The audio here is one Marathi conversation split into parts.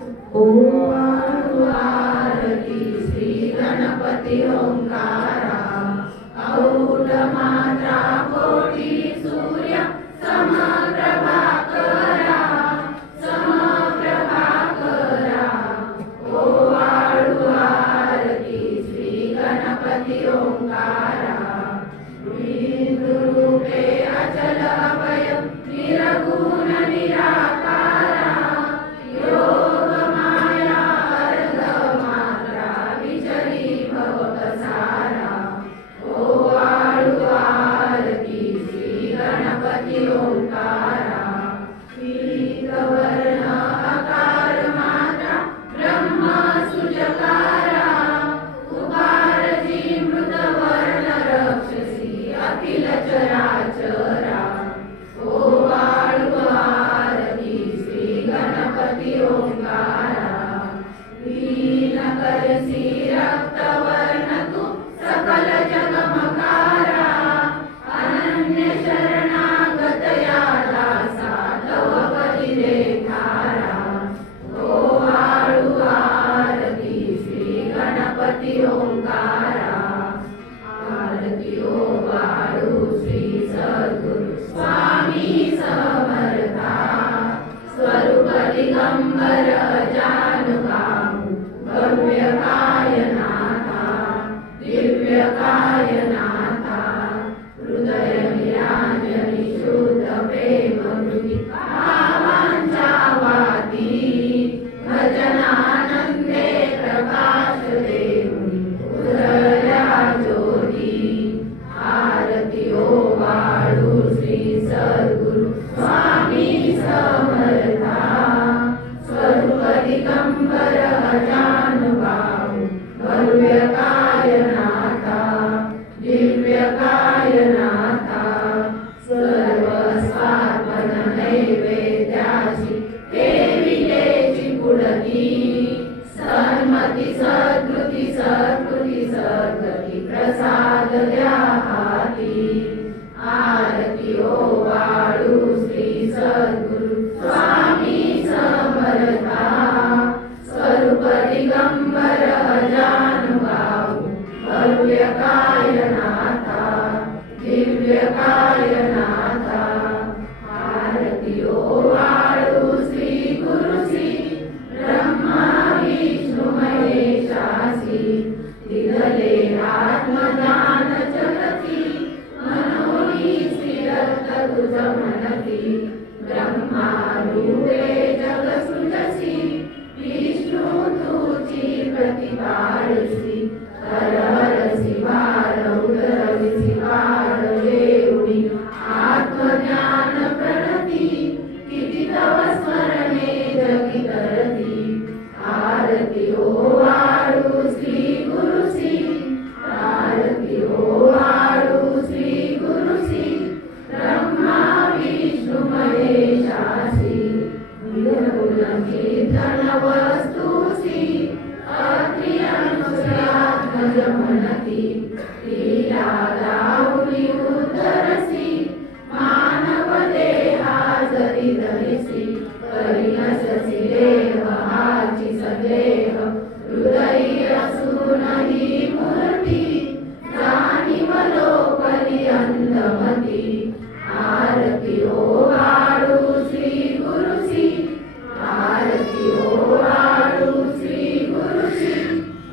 ओम आरती श्री गणपती ओंकारा औढ मात्रा कोटी सूर्य समप्रभाकरा समप्रभाकरा। ओ आरती श्री गणपती ओंकारा रूपे अचल अभय निर्गुण निराकारा योग माया अर्ध मात्रा विचरी भवसारा। ओ आरती श्री गणपती ओंकारा वर्ण आकार मात्रा ब्रह्म सुजकारा उकार जी मृत वर्ण रक्षसी अखिल चराचरा। ओ आरती श्री गणपती ओंकारा लीन करसी रक्तवर्ण तू सकल जगमकारा अनन्य शरणागत या दासा तव पदी देखारा। ओ आरती श्री गणपती ओंकारा आरती ओ श्री सद्गुरु स्वामी समर्था स्वरूप दिगंबर जानुकामु भव्य कायनाथा दिव्य कायनाथा हृदय निरांजनी शुद्ध प्रेम हृदि भावांचावाती भजनानंदे प्रकाश देऊनी उदया ज्योती। आरती ओ श्री सद्गुरु स्वामी समर्था स्वरूप दिगंबर जानुभाऊ भव्य कायनाथा दिव्य कायनाथा सर्व स्वात्मन नैवेद्याची देविलेची पुढती सन्मती सद्गती सद्गती सद्गती प्रसाद द्या हाती। आरती ओ श्री सद्गुरु स्वामी समर्था स्वरूप दिगंबर जानुभाऊ भव्य कायनाथा दिव्य कायनाथा। आरती ओ श्री गुरु श्री ब्रह्मा विष्णु महेशासी दिदले आत्मज्ञान जगती मनोनी स्थिरत तुझ मनती ब्रह्मा रूपे जग सृजसी विष्णु तुझी प्रतिपालसी हरहरसी वार उदरविसी वार देऊनी आत्मज्ञान प्रणती किती तव स्मरणे जगी तरती। आरती ओ श्री गुरु श्री आरती ओ श्री गुरु श्री ब्रह्मा विष्णु महेशासी कीर्तन वस्तुसी अत्रियात्मज मनती लीला लावली उदरसी मानव देहा जरी धरिसी परिणससी देहाची सदेह हृदयी असूनही मूर्ती जाणीव लोकली अंधमती। आरती ओ श्री गुरु श्री आरती ओ श्री गुरु श्री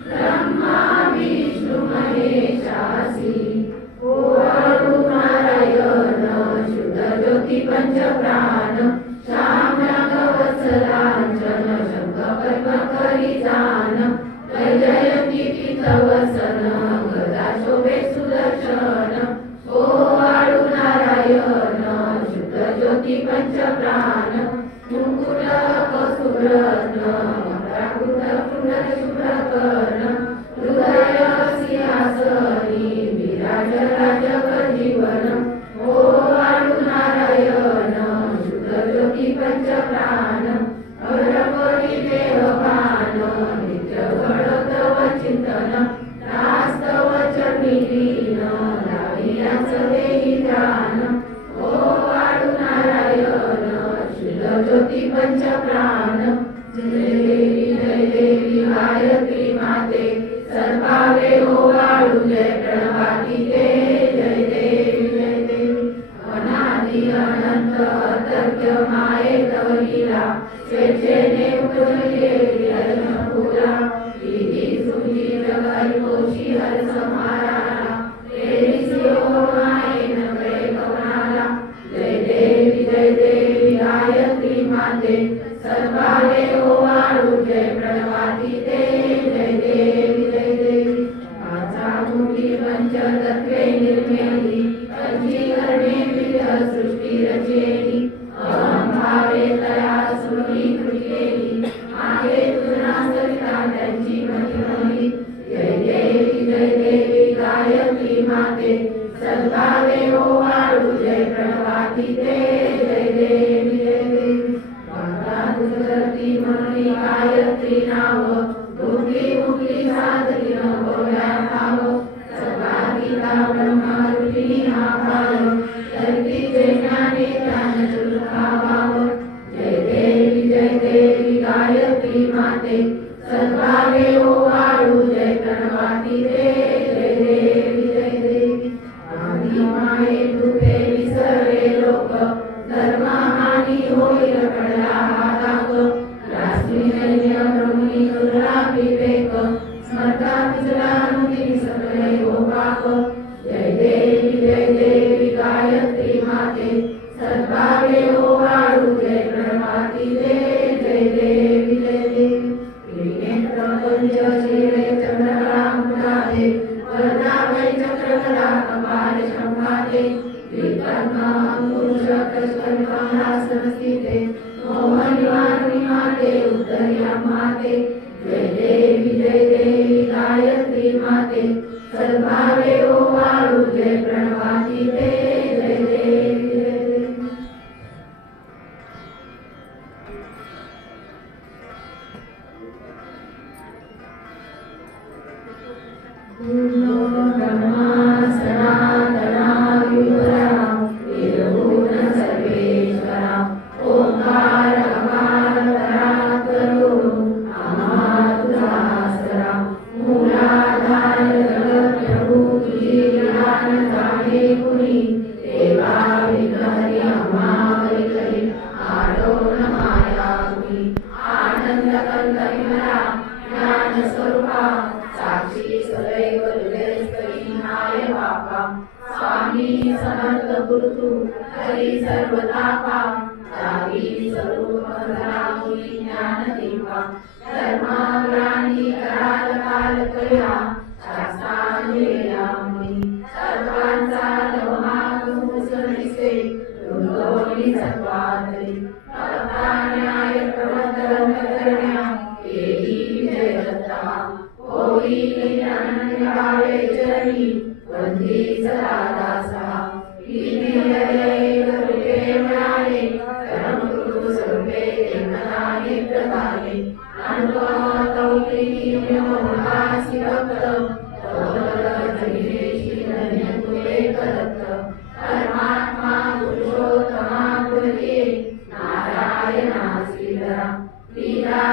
ब्रह्मा विष्णु महेशासी। ओ नारायण शुद्ध ज्योती पंच प्राण श्याम्याग वत्सलांचन शंख पद्म करी जान जयंती तीर्थवसन गदा शोभे सुदर्शन। ओ नारायण शुद्ध ज्योती पंच प्राण मुकुट कस्तुरत्न कुंडल शुभ्रकर्ण हृदय सिंहासनी विराज राजक जीवन। ओ नारायण शुद्ध ज्योती पंच प्राण अरपरी देहभान नित्य घडतव चिंतन रास्तव चरणी लीन लावियाच देही ध्यान। ओ नारायण शुद्ध ज्योती पंच प्राण जय ओवाळू जय प्रणवाती ते जय देवी जय देवी अनादि अनंत अतर्क्य माये तव लीला स्वेच्छेने उपजली हरिपुरा विधी सुधी जगरिपोषी हर समाराला तेरी माये नवे कवनाला जय देवी गायत्री माते सर्वाले ओवाळू जय प्रणवाती ते जय देवी पाचामुखी पंचतत्वे निर्मेली पंचीकरणे विविध सृष्टी रचेली अहं भावे तया सुखी केली मागे तुझा सविता त्यांची महिमली जय देवी गायत्री माते सद्भावे ओवाळू जय प्रणवाती ते जय देवी करती म्हणून गायत्री नाव मुक्ती मुक्ती साधली नवया भाव सद्भाविता ब्रह्मरूपिणी महाभाव धरती ज्ञाने ज्ञान चतुर्भाव जय देवी गायत्री माते सद्भावे ओवाळू जय प्रणवाती ते जय देवी आदि माये तुझे विसरले लोक धर्म हानी होईल पडला हाताक राष्ट्रीय ब्रह्मी तुला विवेक स्मरता तुझला नुती सकळे गोपाक जय देवी गायत्री माते सद्भावे ओवाळू जय प्रणवाती ते जय देवी त्रिनेत्र पंचशीले चंद्रकला मुरादे वरदा वै चक्रकला कपाल शंभाते विकर्मा पुरुष कष्टनिवासनस्थिते मोहनिवारिणी माते उत्तर्या माते जय देवी गायत्री माते सद्भावे ओवाळू जय प्रणवाती ते जय देवी स्वामी समर्थ गुरु हरि सर्वतापा सावी स्वरूप ज्ञान दीपा धर्माग्राणी कराल काल कया शास्त्रानुया मुनी सर्वांचा नवमागुसरिसे वृंदोनी सत्वादरी न्याय प्रवर्तन करण्या केली विजय दत्ता होई अनन्यावे चरणी वंदी सदा दासा मिळाले परमगुरु सर्वे एकनाने प्रदाने अनुभवौकी मोहासी भक्त परमात्मा पुरुषोत्तमा पुरके नारायणा श्रीधरा लीला